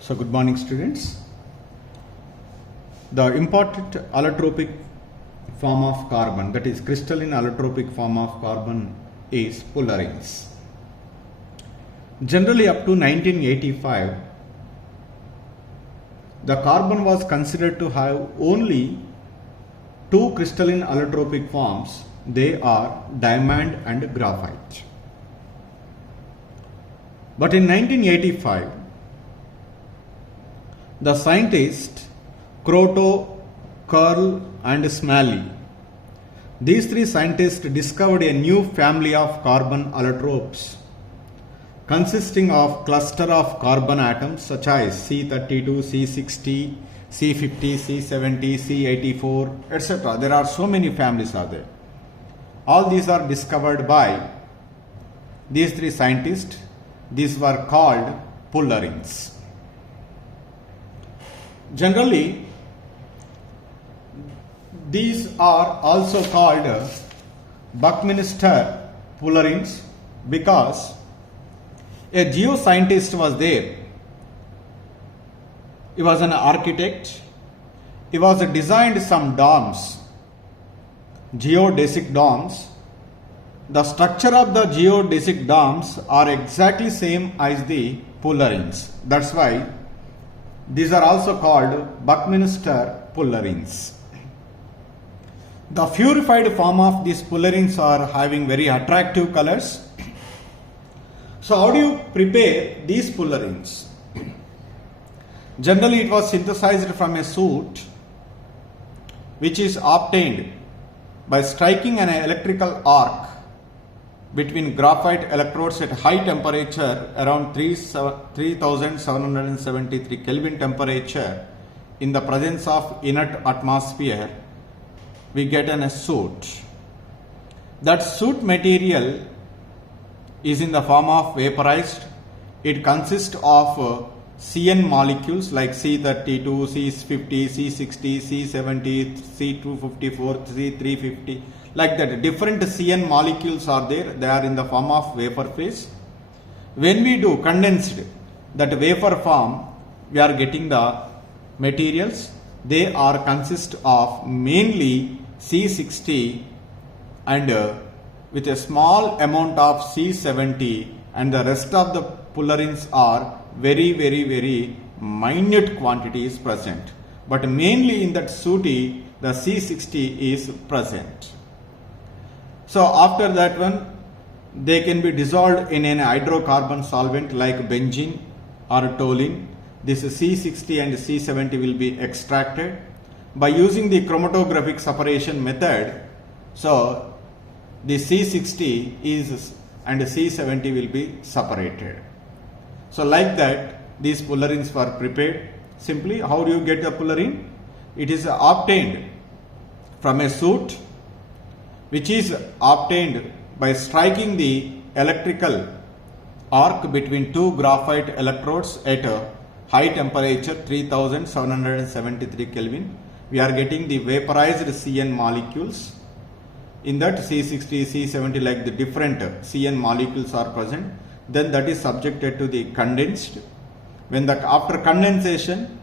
So good morning students. The important allotropic form of carbon, that is crystalline allotropic form of carbon, is fullerenes. Generally up to 1985, the carbon was considered to have only two crystalline allotropic forms. They are diamond and graphite. But in 1985, the scientists Kroto, Kerr and Smalley, these three scientists discovered a new family of carbon allotropes consisting of cluster of carbon atoms such as C32, C60, C50, C70, C84, etc. There are so many families are there. All these are discovered by these three scientists. These were called fullerenes. Generally, these are also called Buckminster fullerenes because a geoscientist was there. He was an architect. He was designed some domes, geodesic domes. The structure of the geodesic domes are exactly same as the fullerenes. That's why these are also called Buckminster fullerenes. The purified form of these fullerenes are having very attractive colors. So how do you prepare these fullerenes? Generally it was synthesized from a soot which is obtained by striking an electrical arc between graphite electrodes at high temperature around 3773 Kelvin temperature in the presence of inert atmosphere. We get a soot. That soot material is in the form of vaporized. It consists of CN molecules like C32, C50, C60, C70, C254, C350, like that. Different CN molecules are there. They are in the form of vapor phase. When we do condensed, that vapor form, we are getting the materials. They are consist of mainly C60 and with a small amount of C70, and the rest of the fullerenes are very minute quantities present. But mainly in that sooty, the C60 is present. So after that one, they can be dissolved in an hydrocarbon solvent like benzene or toluene. This C60 and C70 will be extracted by using the chromatographic separation method. So the C60 is and C70 will be separated. So like that, these fullerenes were prepared. Simply, how do you get the fullerene? It is obtained from a soot which is obtained by striking the electrical arc between two graphite electrodes at a high temperature 3773 Kelvin. We are getting the vaporized CN molecules. In that C60, C70, like the different CN molecules are present. Then that is subjected to the condensed. After condensation,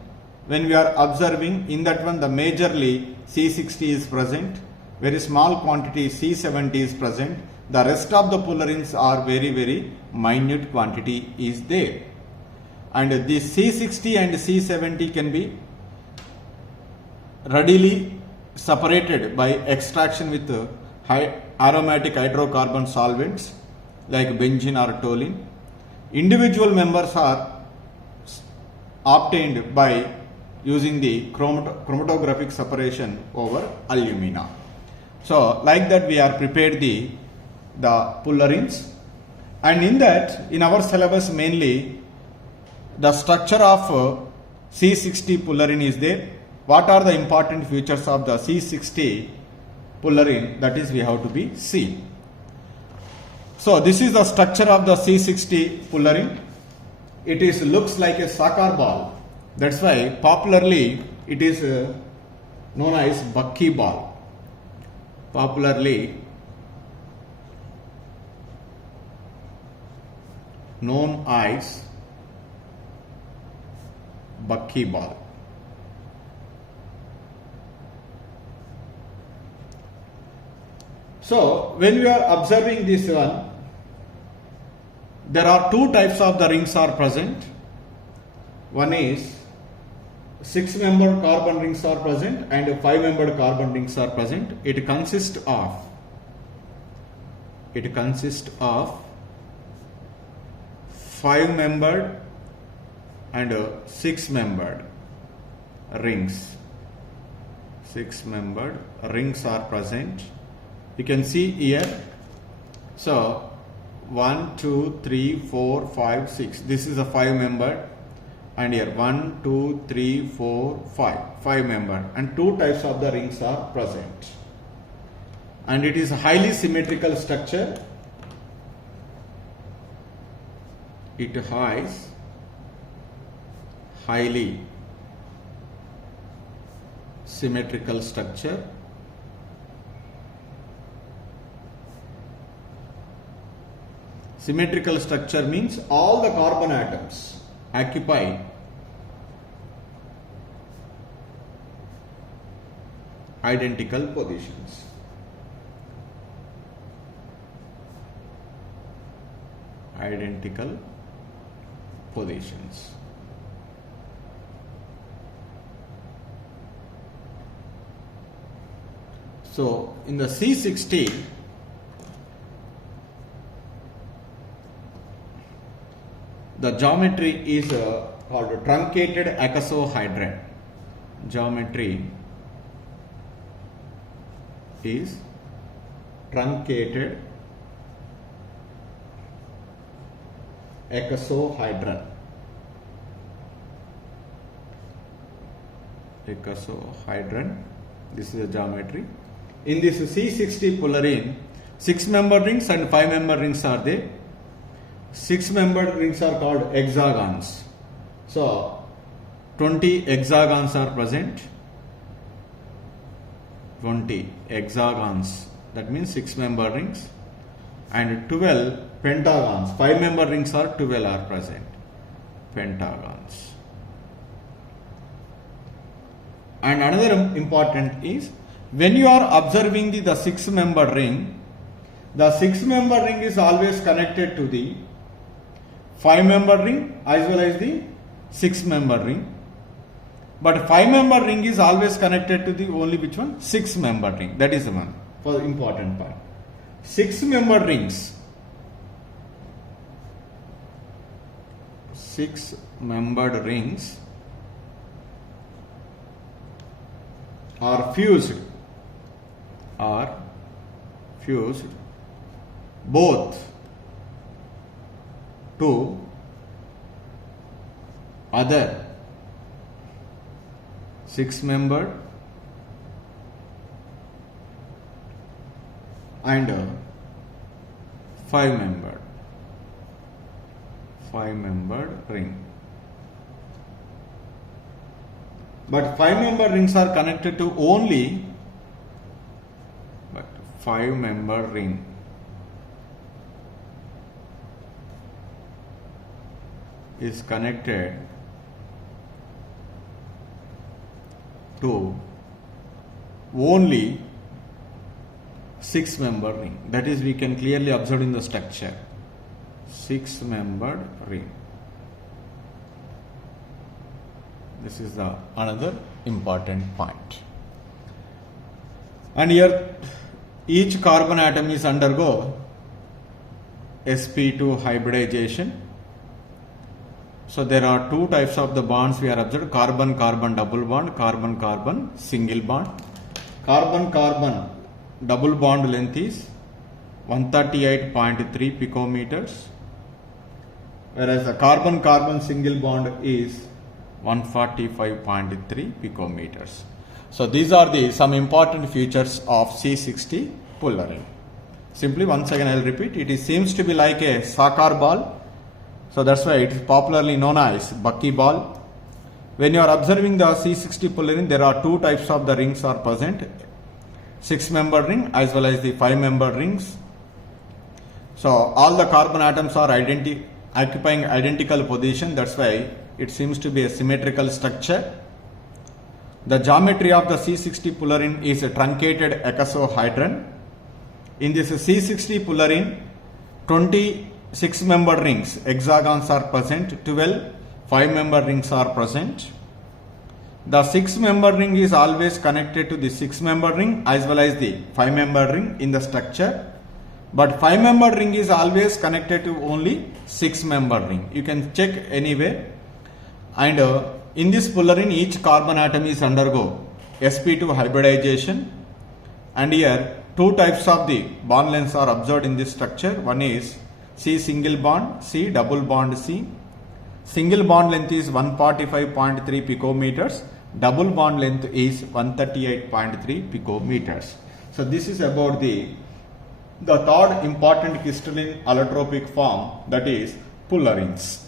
when we are observing, in that one the majorly C60 is present, very small quantity C70 is present. The rest of the fullerenes are very minute quantity is there. And the C60 and C70 can be readily separated by extraction with high aromatic hydrocarbon solvents like benzene or toluene. Individual members are obtained by using the chromatographic separation over alumina. So like that we are prepared the fullerenes, and in that, in our syllabus mainly the structure of C60 fullerene is there. What are the important features of the C60 fullerene? That is we have to be see. So this is the structure of the C60 fullerene. It looks like a soccer ball. That's why popularly it is known as buckyball. Popularly known as buckyball. So when we are observing this one, there are two types of the rings are present. One is 6-membered carbon rings are present and 5-membered carbon rings are present. It consists of 5-membered and 6-membered rings. 6-membered rings are present. You can see here. So 1, 2, 3, 4, 5, 6. This is a 5-membered, and here 1, 2, 3, 4, 5-membered, and two types of the rings are present. And it is a highly symmetrical structure. It has highly symmetrical structure. Symmetrical structure means all the carbon atoms occupy identical positions. Identical positions. So in the C60, the geometry is called truncated icosahedron. Geometry is truncated icosahedron. Icosahedron. This is the geometry. In this C60 fullerene, 6-membered rings and 5-membered rings are there. 6-membered rings are called hexagons. So 20 hexagons are present. 20 hexagons, that means 6-membered rings, and 12 pentagons. 5-membered rings are 12 are present. Pentagons. And another important is, when you are observing the 6-membered ring, the 6-membered ring is always connected to the 5-membered ring as well as the 6-membered ring. But 5-membered ring is always connected to the only which one? 6-membered ring. That is the one for the important part. 6-membered rings. 6-membered rings are fused both to other 6-membered and 5-membered ring. But 5-membered rings are connected to only 5-membered ring. Is connected to only 6-membered ring. That is, we can clearly observe in the structure. 6-membered ring. This is the another important point. And here each carbon atom is undergo sp2 hybridization. So there are two types of the bonds we are observed: carbon-carbon double bond, carbon-carbon single bond. Carbon-carbon double bond length is 138.3 picometers, whereas the carbon-carbon single bond is 145.3 picometers. So these are the some important features of C60 fullerene. Simply once again I will repeat, it seems to be like a soccer ball. So that's why it is popularly known as buckyball. When you are observing the C60 fullerene, there are two types of the rings are present: 6-membered ring as well as the 5-membered rings. So all the carbon atoms are occupying identical position, that's why it seems to be a symmetrical structure. The geometry of the C60 fullerene is a truncated icosahedron. In this C60 fullerene, 26 member rings, hexagons are present, 12 5-member rings are present. The 6-member ring is always connected to the 6-member ring as well as the 5-member ring in the structure. But 5-member ring is always connected to only 6-member ring. You can check anyway. And in this fullerene, each carbon atom is undergo sp2 hybridization. And here, two types of the bond lengths are observed in this structure. One is C single bond, C double bond C. Single bond length is 145.3 picometers. Double bond length is 138.3 picometers. So this is about the third important crystalline allotropic form, that is fullerenes.